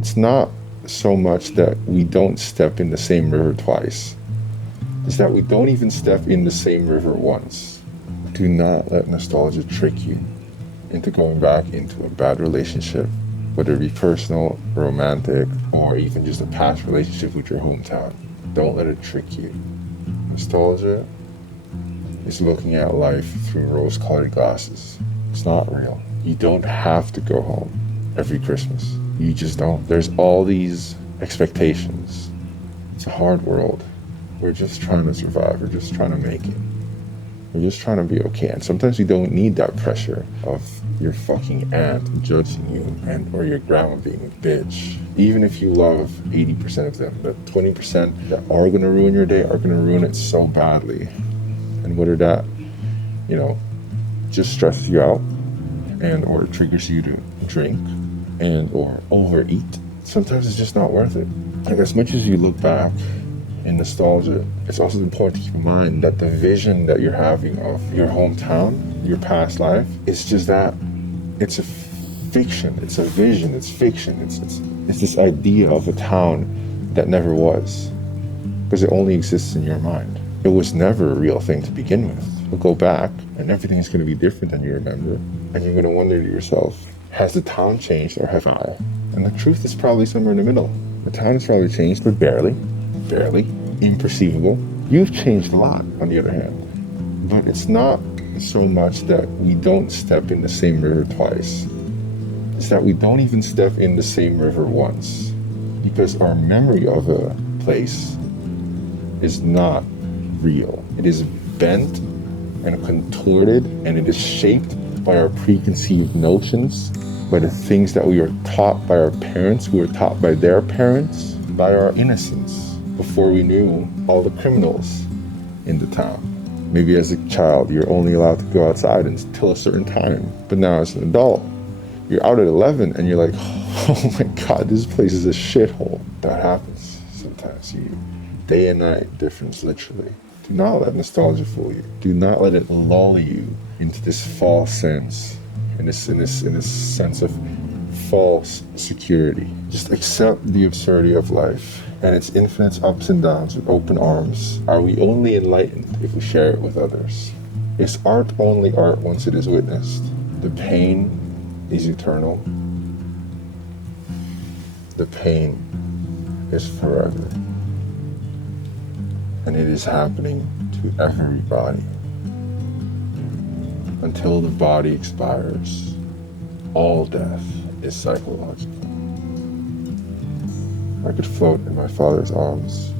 It's not so much that we don't step in the same river twice. It's that we don't even step in the same river once. Do not let nostalgia trick you into going back into a bad relationship, whether it be personal, romantic, or even just a past relationship with your hometown. Don't let it trick you. Nostalgia is looking at life through rose-colored glasses. It's not real. You don't have to go home every Christmas. You just don't. There's all these expectations. It's a hard world. We're just trying to survive. We're just trying to make it. We're just trying to be okay. And sometimes you don't need that pressure of your fucking aunt judging you or your grandma being a bitch. Even if you love 80% of them, the 20% that are going to ruin your day are going to ruin it so badly. And whether that, just stresses you out and or triggers you to drink and or overeat, sometimes it's just not worth it. Like, as much as you look back in nostalgia, it's also important to keep in mind that the vision that you're having of your hometown, your past life, it's just that it's a fiction. It's a vision. It's fiction. It's this idea of a town that never was, because it only exists in your mind. It was never a real thing to begin with. You'll go back and everything is going to be different than you remember, and you're going to wonder to yourself, has the town changed or have I? And the truth is probably somewhere in the middle. The town has probably changed, but barely, imperceivable. You've changed a lot, on the other hand. But it's not so much that we don't step in the same river twice. It's that we don't even step in the same river once. Because our memory of a place is not real. It is bent and contorted, and it is shaped by our preconceived notions, by the things that we were taught by our parents, who were taught by their parents, by our innocence, before we knew all the criminals in the town. Maybe as a child, you're only allowed to go outside until a certain time. But now as an adult, you're out at 11 and you're like, oh my God, this place is a shithole. That happens sometimes. Day and night difference, literally. Do not let nostalgia fool you. Do not let it lull you into this false sense, in this sense of false security. Just accept the absurdity of life and its infinite ups and downs with open arms. Are we only enlightened if we share it with others? Is art only art once it is witnessed? The pain is eternal. The pain is forever. And it is happening to everybody. Until the body expires, all death is psychological. I could float in my father's arms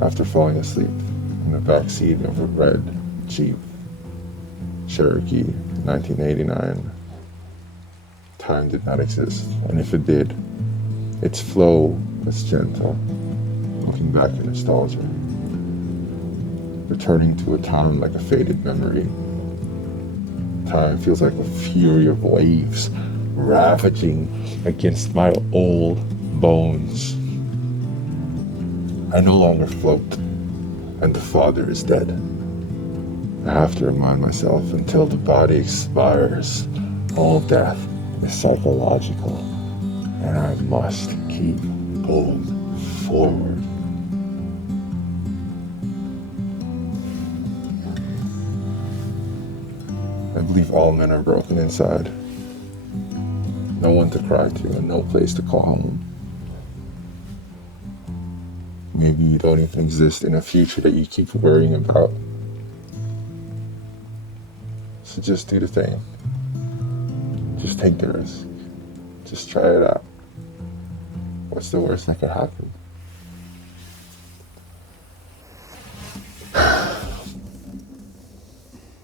after falling asleep in the backseat of a red Jeep Cherokee 1989. Time did not exist, and if it did, its flow was gentle. Looking back in nostalgia, returning to a town like a faded memory. Time feels like a fury of waves ravaging against my old bones. I no longer float, and the father is dead. I have to remind myself, until the body expires, all death is psychological, and I must keep going forward. I believe all men are broken inside. No one to cry to and no place to call home. Maybe you don't even exist in a future that you keep worrying about. So just do the thing. Just take the risk. Just try it out. What's the worst that could happen?